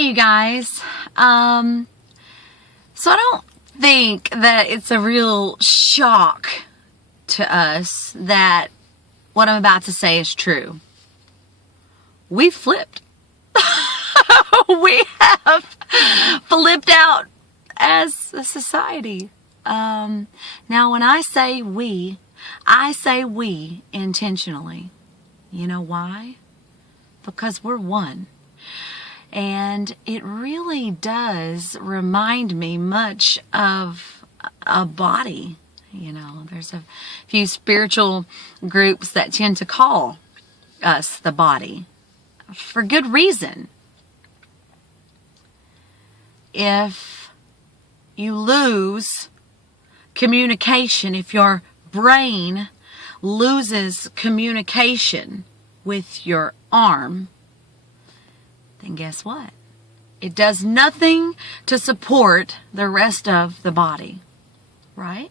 Hey, you guys. So I don't think that it's a real shock to us that what I'm about to say is true. We flipped. We have flipped out as a society. Now, when I say we intentionally. You know why? Because we're one. And it really does remind me much of a body. You know, there's a few spiritual groups that tend to call us the body for good reason. If you lose communication, if your brain loses communication with your arm, then guess what? It does nothing to support the rest of the body, right?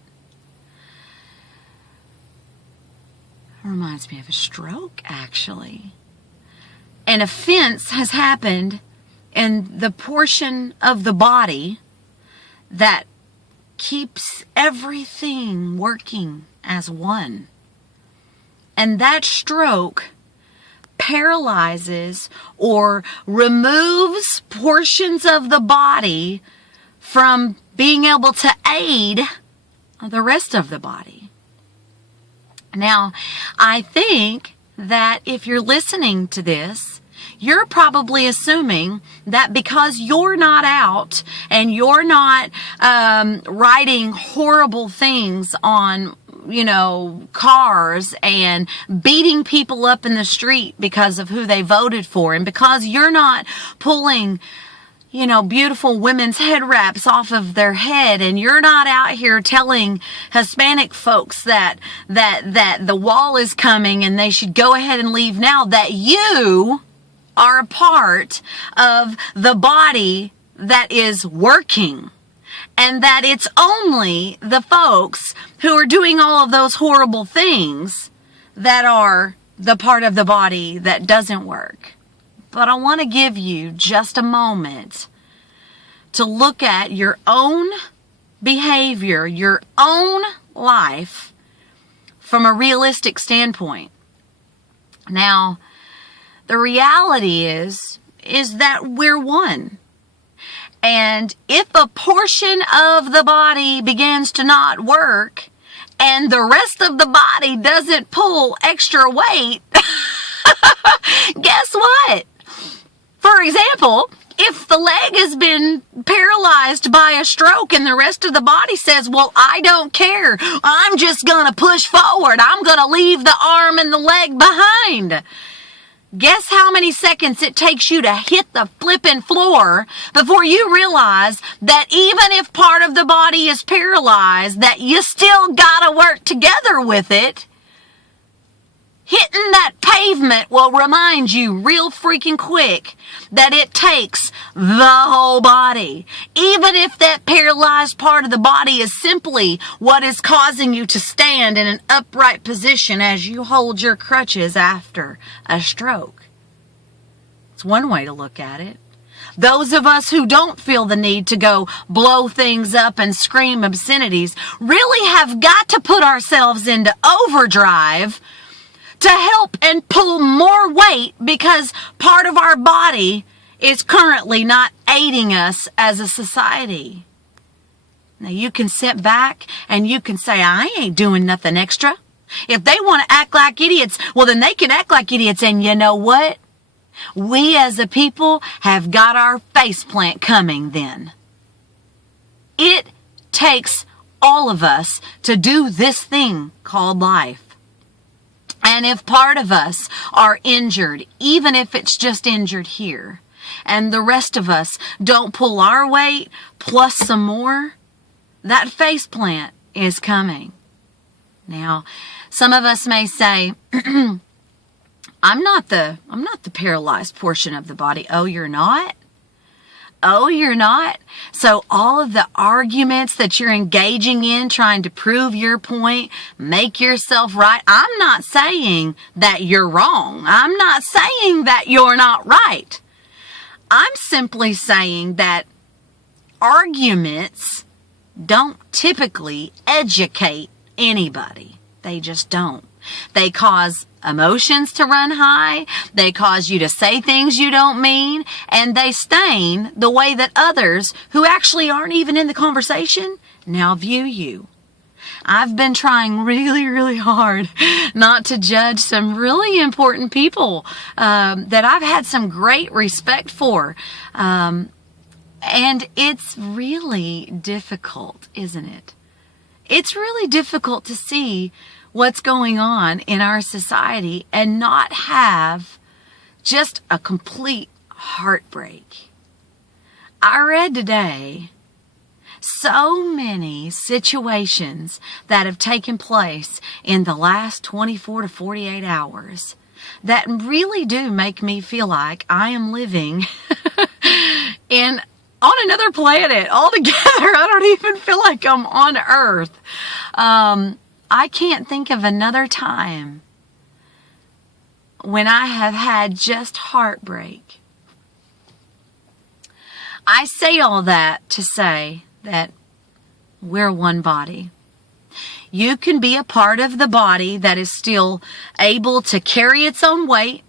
It reminds me of a stroke, actually. An offense has happened in the portion of the body that keeps everything working as one. And that stroke paralyzes or removes portions of the body from being able to aid the rest of the body. Now, I think that if you're listening to this, you're probably assuming that because you're not out and you're not writing horrible things on cars and beating people up in the street because of who they voted for, and because you're not pulling beautiful women's head wraps off of their head, and you're not out here telling Hispanic folks that the wall is coming and they should go ahead and leave now, that you are a part of the body that is working. And that it's only the folks who are doing all of those horrible things that are the part of the body that doesn't work. But I want to give you just a moment to look at your own behavior, your own life from a realistic standpoint. Now, the reality is that we're one. And if a portion of the body begins to not work and the rest of the body doesn't pull extra weight, guess what? For example, if the leg has been paralyzed by a stroke and the rest of the body says, well, I don't care, I'm just going to push forward, I'm going to leave the arm and the leg behind. Guess how many seconds it takes you to hit the flipping floor before you realize that even if part of the body is paralyzed, that you still gotta work together with it. Hitting that pavement will remind you real freaking quick that it takes the whole body. Even if that paralyzed part of the body is simply what is causing you to stand in an upright position as you hold your crutches after a stroke. It's one way to look at it. Those of us who don't feel the need to go blow things up and scream obscenities really have got to put ourselves into overdrive to help and pull more weight because part of our body is currently not aiding us as a society. Now you can sit back and you can say, I ain't doing nothing extra. If they want to act like idiots, well then they can act like idiots. And you know what? We as a people have got our faceplant coming then. It takes all of us to do this thing called life. And if part of us are injured, even if it's just injured here, and the rest of us don't pull our weight plus some more, that faceplant is coming. Now, some of us may say, I'm not the paralyzed portion of the body. Oh, you're not? Oh, you're not? So all of the arguments that you're engaging in, trying to prove your point, make yourself right, I'm not saying that you're wrong. I'm not saying that you're not right. I'm simply saying that arguments don't typically educate anybody. They just don't. They cause emotions to run high. They cause you to say things you don't mean. And they stain the way that others who actually aren't even in the conversation now view you. I've been trying really, really hard not to judge some really important people that I've had some great respect for. And it's really difficult, isn't it? It's really difficult to see what's going on in our society and not have just a complete heartbreak. I read today so many situations that have taken place in the last 24 to 48 hours that really do make me feel like I am living on another planet altogether. I don't even feel like I'm on Earth. I can't think of another time when I have had just heartbreak. I say all that to say that we're one body. You can be a part of the body that is still able to carry its own weight.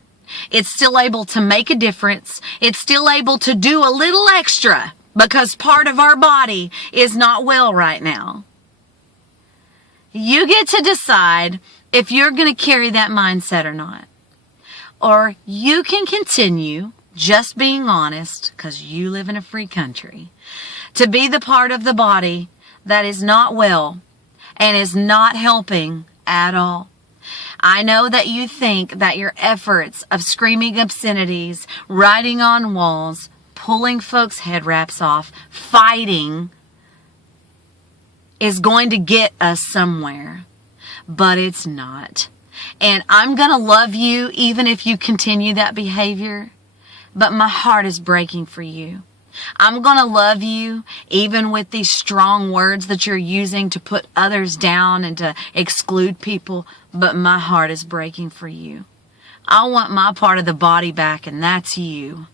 It's still able to make a difference. It's still able to do a little extra because part of our body is not well right now. You get to decide if you're going to carry that mindset or not. Or you can continue just being honest, because you live in a free country, to be the part of the body that is not well and is not helping at all. I know that you think that your efforts of screaming obscenities, writing on walls, pulling folks' head wraps off, fighting is going to get us somewhere, but it's not. And I'm going to love you even if you continue that behavior, but my heart is breaking for you. I'm going to love you even with these strong words that you're using to put others down and to exclude people, but my heart is breaking for you. I want my part of the body back, and that's you.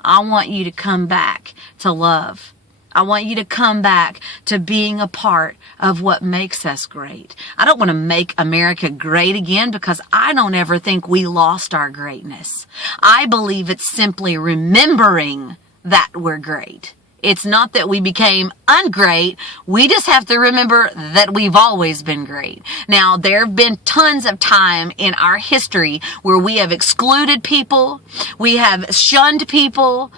I want you to come back to love. I want you to come back to being a part of what makes us great. I don't want to make America great again because I don't ever think we lost our greatness. I believe it's simply remembering that we're great. It's not that we became ungreat. We just have to remember that we've always been great. Now, there have been tons of time in our history where we have excluded people, we have shunned people,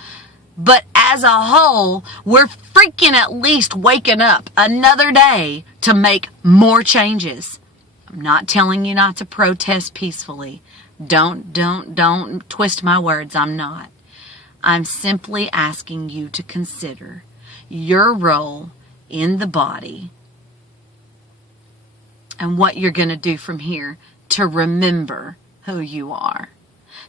but as a whole, we're freaking at least waking up another day to make more changes. I'm not telling you not to protest peacefully. Don't twist my words. I'm not. I'm simply asking you to consider your role in the body and what you're going to do from here to remember who you are.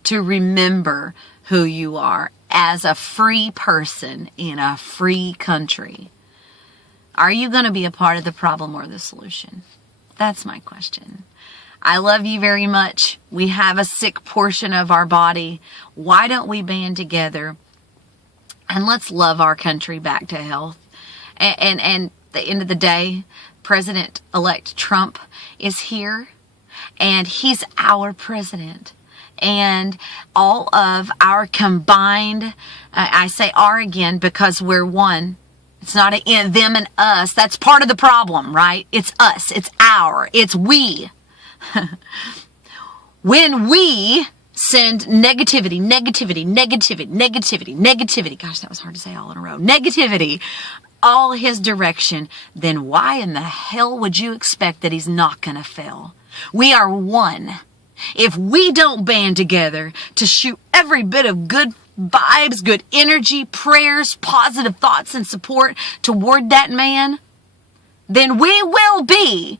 To remember who you are as a free person in a free country. Are you going to be a part of the problem or the solution? That's my question. I love you very much. We have a sick portion of our body. Why don't we band together and let's love our country back to health? And at the end of the day, President-elect Trump is here, and he's our president. And all of our combined, I say our again because we're one. It's not them and us. That's part of the problem, right? It's us. It's it's we. When we send negativity, gosh, that was hard to say all in a row, negativity, all his direction, then why in the hell would you expect that he's not going to fail? We are one. If we don't band together to shoot every bit of good vibes, good energy, prayers, positive thoughts, and support toward that man, then we will be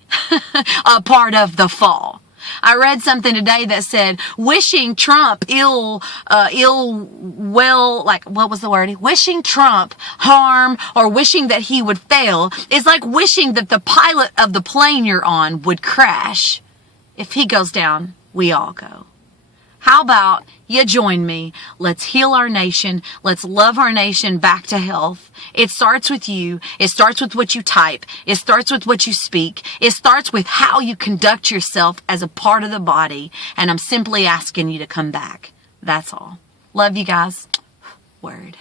a part of the fall. I read something today that said wishing Trump wishing Trump harm or wishing that he would fail is like wishing that the pilot of the plane you're on would crash. If he goes down, we all go. How about you join me? Let's heal our nation. Let's love our nation back to health. It starts with you. It starts with what you type. It starts with what you speak. It starts with how you conduct yourself as a part of the body. And I'm simply asking you to come back. That's all. Love you guys. Word.